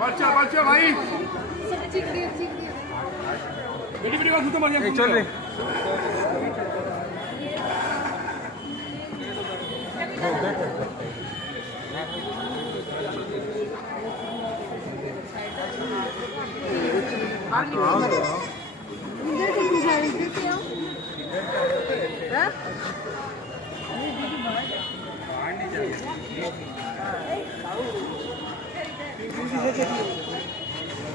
बच्चा बच्चा भाई बेटी बेटी बात सुन मत चल रे इधर कितनी सारी देते हो हां ये दीदी भाई